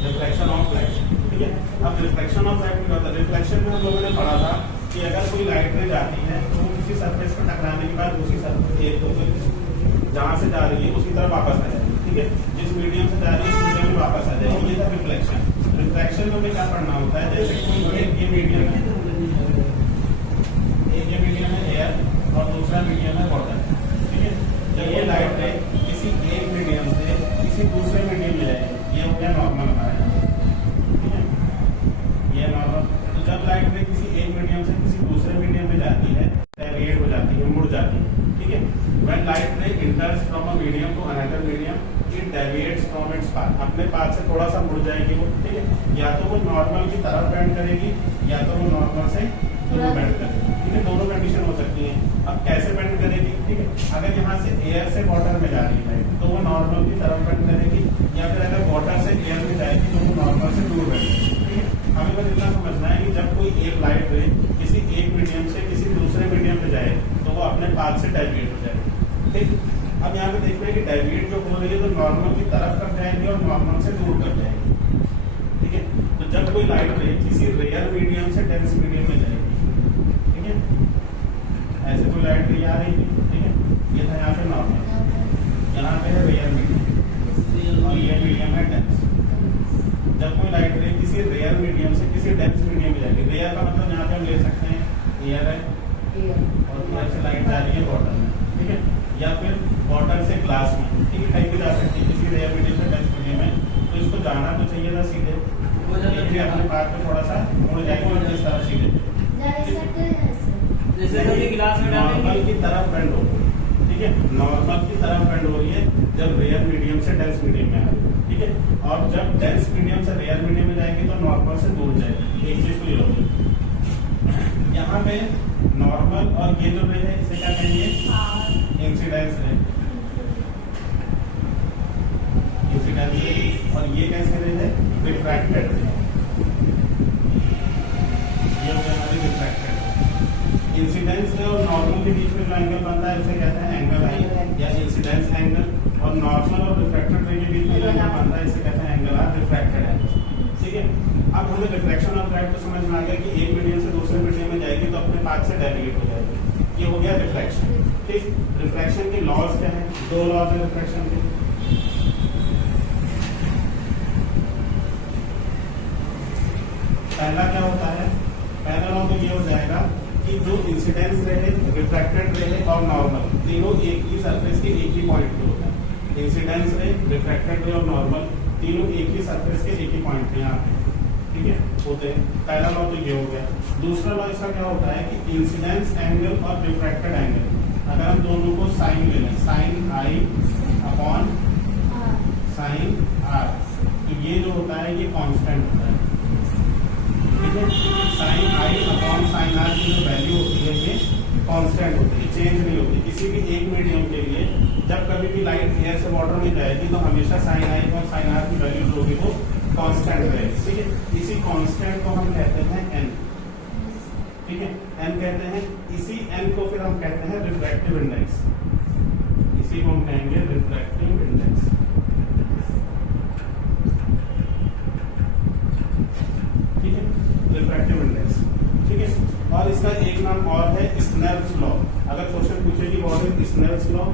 Reflection of light, ठीक है। अब रिफ्लेक्शन ऑफ लाइट क्या होता है? रिफ्लेक्शन में हम लोगों ने पढ़ा था कि अगर कोई लाइट रे जाती है तो वो किसी सरफेस पर टकराने के बाद उसी सरफेस जहाँ से जा रही है उसी तरफ वापस आ जाएगी, ठीक है। जिस मीडियम से जा रही है उस मीडियम में वापस आ जाएगी, ये था रिफ्लेक्शन। रिफ्लेक्शन में हमें क्या पढ़ना होता है? जैसे कोई एक ये मीडियम है, एक ये मीडियम है एयर और दूसरा मीडियम है वाटर, ठीक है। जब ये लाइट रे किसी एक मीडियम से किसी दूसरे मीडियम में जाएगी, ये हो गया नॉर्मल हमारा, ठीक है, ये नॉर्मल। तो जब लाइट रे किसी एक मीडियम से किसी दूसरे मीडियम में जाती है, डेविएट हो जाती है, मुड़ जाती है, ठीक है। When light ray enters from a medium to another medium, it deviates from its path. अपने पाथ से थोड़ा सा मुड़ जाएगी वो, ठीक है। या तो वो नॉर्मल की तरफ बेंड करेगी या तो वो नॉर्मल से दूर बेंड करेगी, ठीक है। दोनों कंडीशन हो सकती है। अब कैसे बेंड करेगी? ठीक है, अगर यहाँ से एयर से वाटर में जा रही है तो वो नॉर्मल की तरफ बेंड करेगी, या फिर अगर वाटर से एयर में जाएगी तो वो नॉर्मल से दूर बेंड करेगी, ठीक है। हमें बस इतना समझना है कि जब कोई एक लाइट रे किसी एक मीडियम से किसी दूसरे मीडियम में जाए तो वो अपने पाथ से डेविएट हो जाएगी, ठीक। अब यहाँ पे देख रहे हैं कि डेविएट जो हो रही है तो नॉर्मल की तरफ कर जाएगी और नॉर्मल से दूर कर जाएगी, ठीक है। तो जब कोई लाइट रे किसी रेयर मीडियम से डेंस मीडियम में जाएगी, ठीक है, ऐसे कोई लाइट रे आ रही है, ठीक है, ये था यहाँ पे नॉर्मल, यहाँ पे है रेयर मीडियम और ये मीडियम है डेंस। जब कोई लाइट रे किसी रेयर मीडियम से किसी डेंस मीडियम में जाएगी, रेयर का मतलब यहाँ पे हम ले सकते हैं एयर है और एयर से लाइट जा रही है वाटर में, ठीक है, या फिर वाटर से ग्लास में, ठीक है, कहीं भी जा सकती है किसी रेयर मीडियम से डेंस मीडियम में। तो इसको जाना तो चाहिए था सीधे, लेकिन अपने पाथ में थोड़ा सा मुड़ जाएगी और इस तरफ सीधे नॉर्मल की तरफ बेंड हो, ठीक है, नॉर्मल की तरफ बेंड हो रही है जब रेयर मीडियम से डेंस मीडियम में आ रही है, ठीक है। और जब डेंस मीडियम से रेयर मीडियम में जाएगी तो नॉर्मल से दूर जाएगी, एक चीज क्लियर होगी। यहाँ पे नॉर्मल और ये जो रे है इसे क्या कहेंगे? इंसिडेंस रे, इंसिडेंस रे। और ये कैसे रे है? रिफ्रैक्टेड रे, ये हो गया हमारी रिफ्रैक्टेड। इंसिडेंस रे और नॉर्मल के बीच में जो एंगल बनता है उसे कहते हैं एंगल आई या इंसिडेंस एंगल, और नॉर्मल और रिफ्रैक्टेड रे के बीच में जो एंगल बनता है इसे कहते हैं एंगल ऑफ रिफ्रैक्टेड एंगल, ठीक है। अब हमें रिफ्लेक्शन ऑफ लाइट तो समझ में आ गया कि एक मीडियम से दूसरे मीडियम में जाएगी तो अपने पाथ से डेविएट हो जाएगी, ये हो गया रिफ्लेक्शन, ठीक। रिफ्लेक्शन के लॉज क्या है? दो लॉज है रिफ्लेक्शन के। पहला क्या होता है? पहला लॉ तो ये हो जाएगा कि जो इंसिडेंस रे है, रिफ्रैक्टेड रे है और नॉर्मल तीनों एक ही सरफेस के एक ही पॉइंट पे होता है। इंसिडेंस रे, रिफ्रैक्टेड रे और नॉर्मल तीनों एक ही सरफेस के एक ही पॉइंट पे यहाँ पे, ठीक है, होते हैं। पहला लॉ तो ये हो गया। दूसरा लॉ इसका क्या होता है कि इंसिडेंस एंगल और रिफ्रैक्टेड एंगल, अगर हम दोनों को साइन ले लें, sine i upon sine r, तो ये जो होता है ये कांस्टेंट होता है, ठीक है। Sine i upon sine r की जो वैल्यू होती है ये कांस्टेंट होती है, चेंज नहीं होती किसी भी एक मीडियम के लिए। जब कभी भी लाइट एयर से वाटर में जाएगी तो हमेशा साइन आई और साइन आर की वैल्यू जो होगी वो कांस्टेंट रहेगी, ठीक है। इसी कांस्टेंट को हम कहते हैं एन, ठीक है, एन कहते हैं। इसी एन को फिर हम कहते हैं रिफ्रैक्टिव इंडेक्स, इसी को हम कहेंगे रिफ्रैक्टिव इंडेक्स, ठीक है, रिफ्रैक्टिव इंडेक्स, ठीक है। और इसका एक नाम और है स्नेल्स लॉ। अगर क्वेश्चन पूछेगी व्हाट इज स्नेल्स लॉ,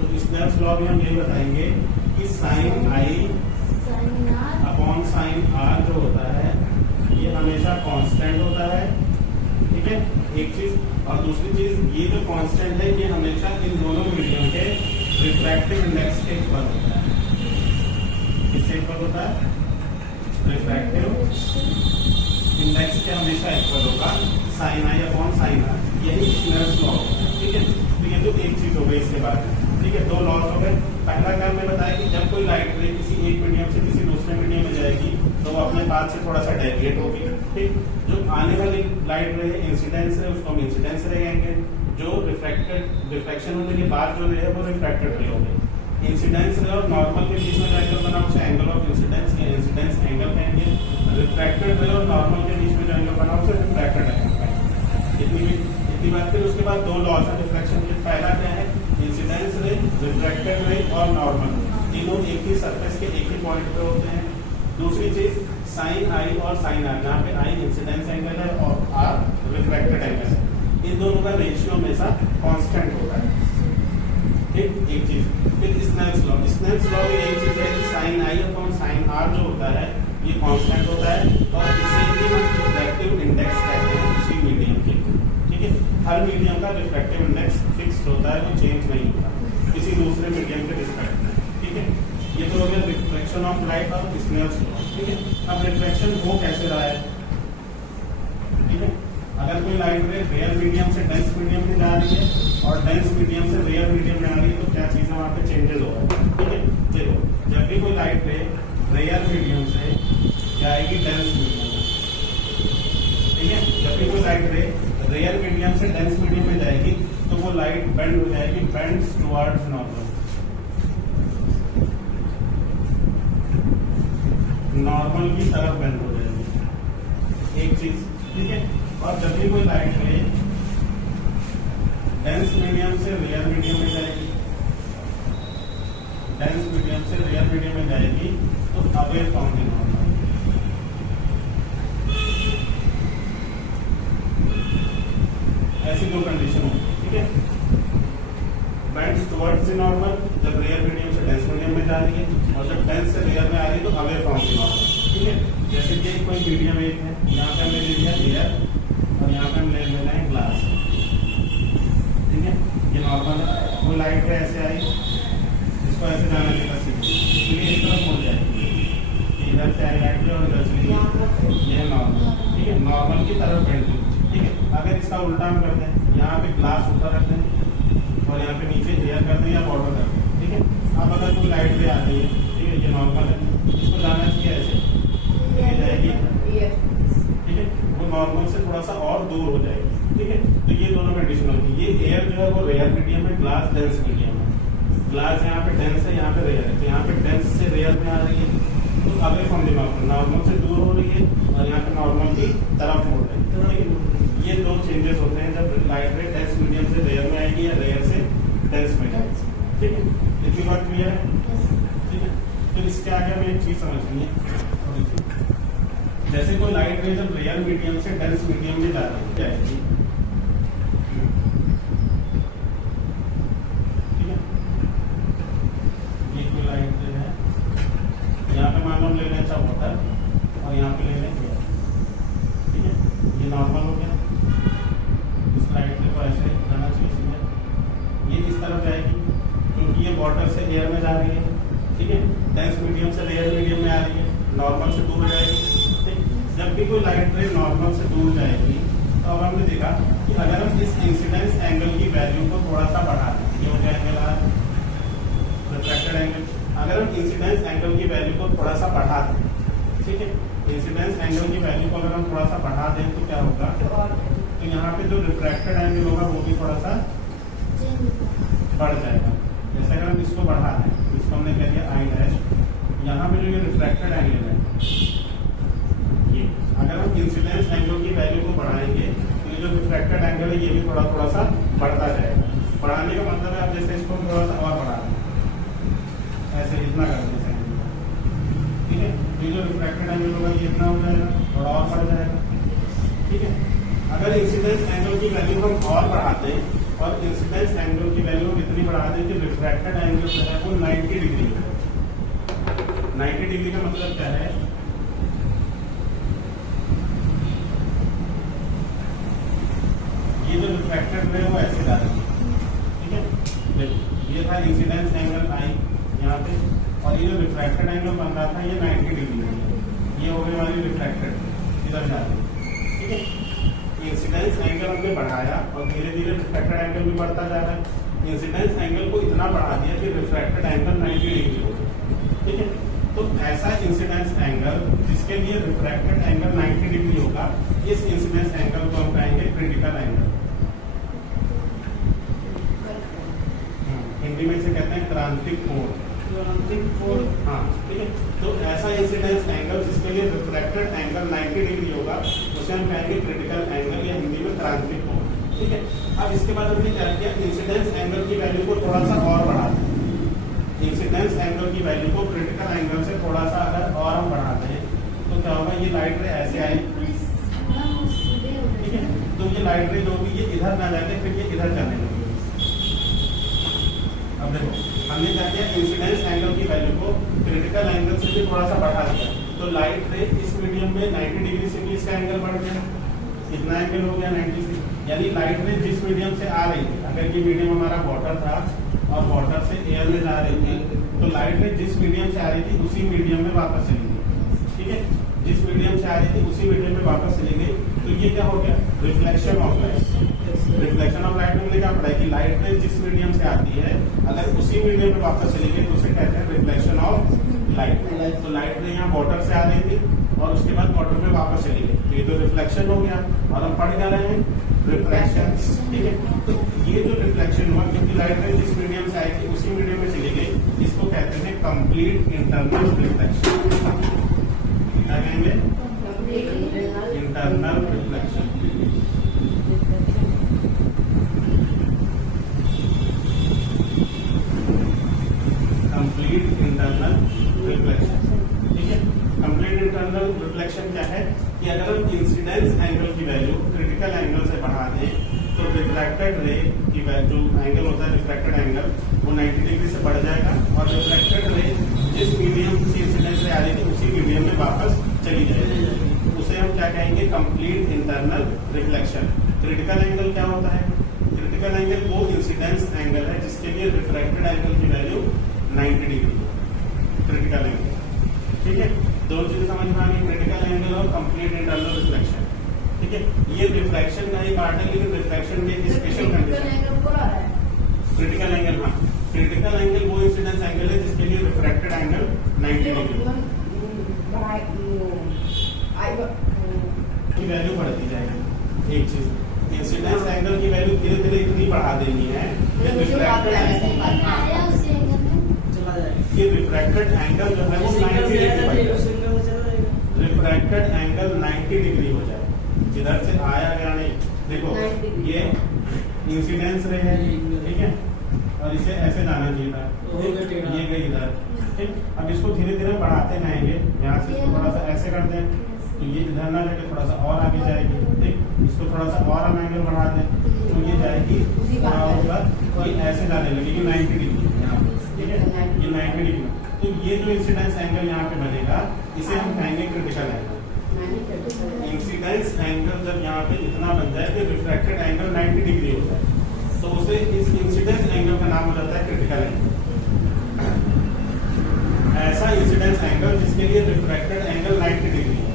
तो स्नेल्स लॉ में हम ये बताएंगे कि sine i upon sine r जो होता है ये हमेशा कांस्टेंट होता है, ठीक है, एक चीज। और दूसरी चीज ये जो कांस्टेंट है ये हमेशा इन दोनों मीडियम के रिफ्रैक्टिव इंडेक्स के इक्वल होता है। किससे इक्वल होता है? रिफ्रैक्टिव इंडेक्स के हमेशा इक्वल होगा sine i upon sine r, यही स्नेल्स लॉ होता है, ठीक है। तो ये तो एक चीज हो गई इसके बाद, ठीक है, दो लॉज हो गए। पहला काम मैं बताया कि जब कोई लाइट रे किसी एक मीडियम से किसी दूसरे मीडियम में जाएगी तो वो अपने पाथ से थोड़ा सा डेविएट होगी, ठीक। जो आने वाली लाइट रे है इंसिडेंस रे, उसको हम इंसिडेंस रे कहेंगे। जो रिफ्लेक्शन होने के बाद जो रे है वो रिफ्रैक्टेड रे होगी। इंसिडेंस रे और नॉर्मल के बीच में जो एंगल बना उसे एंगल ऑफ इंसिडेंस या इंसिडेंस एंगल कहेंगे। रिफ्रैक्टेड रे और नॉर्मल के बीच में जो एंगल बना उसे रिफ्रैक्टेड एंगल कहेंगे। इतनी बात। फिर उसके बाद दो लॉज है डिफ्रैक्शन के। पहला क्या है, इंसिडेंस रे, रिफ्रैक्टेड रे और नॉर्मल, तीनों एक ही सरफेस के एक ही पॉइंट पे होते हैं। दूसरी चीज साइन आई और साइन आर, जहाँ पे आई इंसिडेंस एंगल है और आर रिफ्रैक्टेड एंगल है, इन दोनों का रेशियो हमेशा कांस्टेंट होता है। ठीक, एक चीज। फिर स्नेल्स लॉ, स्नेल्स लॉ में एक चीज है कि sine i upon sine r जो होता है ये कांस्टेंट होता है और इसे ही हम रिफ्रैक्टिव इंडेक्स कहते हैं उसी मीडियम के। ठीक है, हर मीडियम का रिफ्रैक्टिव इंडेक्स फिक्स्ड होता है, वो चेंज नहीं होता किसी दूसरे मीडियम के रिस्पेक्ट में। ठीक है, ये तो हो गया रिफ्लेक्शन ऑफ लाइट और स्नेल्स लॉ। ठीक है, अब रिफ्लेक्शन हो कैसे रहा है। ठीक है, अगर कोई लाइट रे रेयर मीडियम से डेंस मीडियम में जा रही है और डेंस मीडियम से रेयर मीडियम में आ रही है तो क्या चीज है, वहां पे चेंजेस हो रहा है। ठीक है, देखो जब भी कोई लाइट रे रेयर मीडियम से जाएगी डेंस मीडियम में, ठीक है, जब भी कोई लाइट रे रेयर मीडियम से डेंस मीडियम में जाएगी तो वो लाइट बेंड हो जाएगी, बेंड्स टुवर्ड्स नॉर्मल, नॉर्मल की तरफ बेंड हो जाएगी, एक चीज। ठीक है, और जब भी कोई लाइट रे डेंस मीडियम से रेयर मीडियम में जाएगी, डेंस मीडियम से रेयर मीडियम में जाएगी तो अवे फ्रॉम द नॉर्मल, ऐसी दो कंडीशन होगी। ठीक है, बेंड्स टुवर्ड्स द नॉर्मल जब रेयर मीडियम से डेंस मीडियम में जा रही है और जब डेंस से रेयर में आ रही है तो अवे फ्रॉम द नॉर्मल। ठीक है, जैसे कि कोई मीडियम एक है, यहाँ पे हमने ले लिया एयर और यहाँ पे हम ले लेना है ग्लास। ठीक है, ये नॉर्मल है, वो लाइट है ऐसे आई, इसको ऐसे जाने के बस इसलिए इस तरफ मुड़ जाएगी, इधर से आई लाइट और इधर से ये नॉर्मल। ठीक है, नॉर्मल की तरफ बेंड। ठीक है, अगर इसका उल्टा हम करते हैं, यहाँ पे ग्लास ऊपर रखते हैं और यहाँ पे नीचे एयर करते हैं या बॉर्डर करते हैं। ठीक है, अब अगर कोई लाइट रे आती है, ठीक है, ये नॉर्मल है, इसको जाना चाहिए ऐसे जाएगी। ठीक है, वो नॉर्मल से थोड़ा सा और दूर हो जाएगी। ठीक है, तो ये दोनों कंडीशन होती है। ये एयर जो है वो रेयर मीडियम है, ग्लास डेंस मीडियम है। ग्लास यहाँ पे डेंस है, यहाँ पे रेयर है, तो यहाँ पे डेंस से रेयर में आ रही है तो away from the normal, normal से दूर हो रही है और यहाँ पे नॉर्मल की तरफ मुड़ रही है। ठीक है, ये दो चेंजेस होते हैं जब लाइट रे डेंस मीडियम से रेयर में आएगी या रेयर से डेंस में जाएगी। ठीक है, इतनी बात क्लियर है। ठीक है, तो इसके आगे हमें एक चीज समझनी है, जैसे कोई लाइट रे जब रेयर मीडियम से डेंस मीडियम में जा रही है जाएगी, ठीक है, ये कोई लाइट रे है, यहाँ पे मान लो हम ले लें अच्छा वाटर और यहाँ पे ले लें एयर। ठीक है, ये नॉर्मल हो गया, इस लाइट रे को ऐसे जाना चाहिए सीधे, ये इस तरफ जाएगी क्योंकि ये वाटर से एयर में जा रही है। ठीक है, डेंस मीडियम से रेयर मीडियम में आ रही है, नॉर्मल से दूर जाएगी। जब भी कोई लाइट रे नॉर्मल से दूर जाएगी तो अब हमने देखा कि अगर हम इस इंसिडेंस एंगल की वैल्यू को थोड़ा सा बढ़ा दें, ये हो गया एंगल आर रिफ्रैक्टेड एंगल, अगर हम इंसिडेंस एंगल की वैल्यू को थोड़ा सा बढ़ा दें, ठीक है, इंसिडेंस एंगल की वैल्यू को अगर हम थोड़ा सा बढ़ा दें तो क्या होगा, तो यहाँ पे जो रिफ्रैक्टेड एंगल होगा वो भी थोड़ा सा बढ़ जाएगा। जैसे अगर हम इसको बढ़ा दें, इसको हमने कह दिया आई डैश, यहाँ पे जो ये रिफ्रैक्टेड एंगल है, अगर हम इंसिडेंस एंगल की वैल्यू को बढ़ाएंगे तो ये जो रिफ्रैक्टेड एंगल है ये भी थोड़ा थोड़ा सा बढ़ता जाएगा। बढ़ाने का मतलब है आप जैसे इसको थोड़ा सा और बढ़ा दें, ऐसे इतना कर दें, ठीक है, ये जो रिफ्रैक्टेड एंगल होगा ये इतना हो जाएगा, थोड़ा और बढ़ जाएगा। ठीक है, अगर इंसिडेंस एंगल की वैल्यू हम और बढ़ाते हैं और इंसिडेंस एंगल की वैल्यू इतनी बढ़ा दें कि रिफ्रैक्टेड एंगल जो है वो 90 डिग्री है। 90 डिग्री का मतलब क्या है, ये जो रिफ्रैक्टेड रे वो ऐसे जा रही है। ठीक है, देखो ये था इंसिडेंस एंगल आई यहाँ पे और ये जो रिफ्रैक्टेड एंगल बन रहा था ये 90 डिग्री है, ये हो गई वाली रिफ्रैक्टेड इधर जा रही है। ठीक है, इंसिडेंस एंगल हमने बढ़ाया और धीरे धीरे रिफ्रैक्टेड एंगल भी बढ़ता जा रहा है। इंसिडेंस एंगल को इतना बढ़ा दिया कि रिफ्रैक्टेड एंगल 90 डिग्री हो गया। ठीक है, तो ऐसा इंसिडेंस एंगल जिसके लिए रिफ्रैक्टेड एंगल 90 डिग्री होगा, इस इंसिडेंस एंगल को हम कहेंगे क्रिटिकल एंगल। हिंदी में इसे कहते हैं क्रांतिक कोण। हाँ, ठीक है, तो ऐसा इंसिडेंस एंगल जिसके लिए रिफ्रैक्टेड एंगल 90 डिग्री होगा उसे हम कहेंगे क्रिटिकल एंगल या हिंदी में क्रांतिक कोण। ठीक है। अब इसके बाद हमने क्या किया, इंसिडेंस एंगल की वैल्यू को थोड़ा सा और बढ़ा दें। इंसिडेंस एंगल की वैल्यू को क्रिटिकल एंगल से थोड़ा सा अगर और हम बढ़ाते हैं तो क्या होगा, ये लाइट रे ऐसे आएगी, ठीक है। तो ये लाइट रे जो होगी ये इधर ना जाके फिर ये इधर जाने लगेगी। अब देखो हमने क्या किया, इंसिडेंस एंगल की वैल्यू को क्रिटिकल एंगल से भी थोड़ा सा बढ़ा दिया, तो लाइट रे इस मीडियम में 90 डिग्री से भी इसका एंगल बढ़ गया। कितना एंगल हो गया, 90 से। यानी लाइट रे जिस मीडियम से आ रही थी, अगर ये मीडियम हमारा वाटर था और वाटर से एयर में जा रही थी, तो लाइट रे जिस मीडियम से आ रही थी उसी मीडियम में वापस चली गई, ठीक है। जिस मीडियम से आ रही थी उसी मीडियम में वापस चली गई, तो ये क्या हो गया, reflection of light. Reflection of light में हमने क्या पढ़ा है कि लाइट रे जिस मीडियम से आती है अगर उसी मीडियम में वापस चली गई तो उसे कहते हैं रिफ्लेक्शन ऑफ लाइट। तो लाइट रे यहाँ वाटर से आ रही थी और उसके बाद वाटर में वापस चली गई, तो ये तो रिफ्लेक्शन हो गया। और हम पढ़ क्या रहे हैं, रिफ्लेक्शन, ठीक है। तो ये जो रिफ्लेक्शन हुआ क्योंकि लाइट रे जिस मीडियम से आई थी उसी मीडियम में चली गई, इसको कहते हैं कंप्लीट इंटरनल रिफ्लेक्शन। क्या कहेंगे, internal reflection. Complete internal reflection, ठीक है। कंप्लीट इंटरनल रिफ्लेक्शन क्या है कि अगर हम इंसिडेंस एंगल की वैल्यू क्रिटिकल एंगल से बढ़ा दें तो रिफ्लेक्टेड रे की वैल्यू, एंगल होता है रिफ्लेक्टेड एंगल, वो 90 डिग्री से बढ़ जाएगा और रिफ्लेक्टेड रे जिस मीडियम से इंसिडेंस रे आ रही थी उसी मीडियम में वापस चली जाएगी। उसे हम क्या कहेंगे, complete internal reflection. Critical angle क्या होता है, क्रिटिकल एंगल वो इंसिडेंस एंगल है जिसके लिए रिफ्लेक्टेड एंगल की वैल्यू 90 डिग्री, क्रिटिकल एंगल, ठीक है। दो चीजें समझ में आ गई, क्रिटिकल एंगल और कंप्लीट इंटरनल रिफ्लेक्शन, ठीक है। ये रिफ्लेक्शन का ही पार्ट है, लेकिन रिफ्लेक्शन के स्पेशल कंडीशन। क्रिटिकल एंगल, हाँ, क्रिटिकल एंगल वो इंसिडेंस एंगल है जिसके लिए रिफ्लेक्टेड एंगल 90 डिग्री की वैल्यू बढ़ती जाएगी। एक चीज, इंसिडेंस एंगल की वैल्यू धीरे धीरे इतनी बढ़ा देनी है कि रिफ्लेक्टेड एंगल जो है वो 90 डिग्री, रिफ्लेक्टेड एंगल 90 डिग्री हो जाए। जिधर से आया गया नहीं, देखो ये इंसिडेंस रे है, ठीक है, और इसे ऐसे जाना चाहिए था, ये गई इधर, ठीक। अब इसको धीरे धीरे बढ़ाते जाएंगे, यहाँ से इसको थोड़ा सा ऐसे करते हैं तो ये इधर ना जाके थोड़ा सा और आगे जाएगी, ठीक। इसको थोड़ा सा और हम एंगल बढ़ा दें तो ये जाएगी और ये ऐसे जाने लगेगी 90 डिग्री, ठीक है, ये 90 डिग्री। तो ये जो इंसिडेंस एंगल यहाँ पे बनेगा इसे हम कहेंगे क्रिटिकल एंगल। इंसिडेंस एंगल जब यहाँ पे इतना बन जाए कि रिफ्लेक्टेड एंगल 90 डिग्री हो जाए तो उसे इस इंसिडेंस एंगल का नाम हो जाता है क्रिटिकल एंगल। ऐसा इंसिडेंस एंगल जिसके लिए रिफ्लेक्टेड एंगल 90 डिग्री है,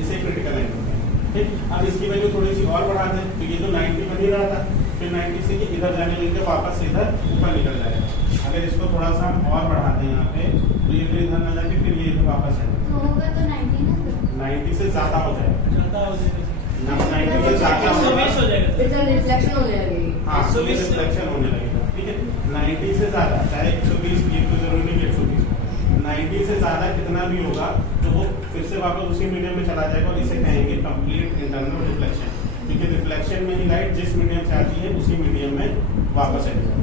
इसे क्रिटिकल एंगल है, ठीक। अब इसकी वैल्यू थोड़ी सी और बढ़ा दें तो ये तो 90 बन ही रहा था, फिर 90 से इधर जाने लगे वापस इधर ऊपर निकल जाएगा। अगर इसको थोड़ा सा हम और बढ़ा दें यहाँ पे तो ये फिर इधर ना जाके फिर ये इधर वापस होगा तो 90 से ज्यादा हो जाएगा, 90 से ज्यादा हो जाएगा, रिफ्लेक्शन होने लगेगी। हाँ, रिफ्लेक्शन होने लगेगा, ठीक है। 90 से ज्यादा, चाहे 120, ये तो जरूरी नहीं 120, 90 से ज्यादा कितना भी होगा तो वो फिर से वापस उसी मीडियम में चला जाएगा और इसे कहेंगे कंप्लीट इंटरनल रिफ्लेक्शन, क्योंकि रिफ्लेक्शन में ही लाइट जिस मीडियम से आती है उसी मीडियम में वापस आएगी।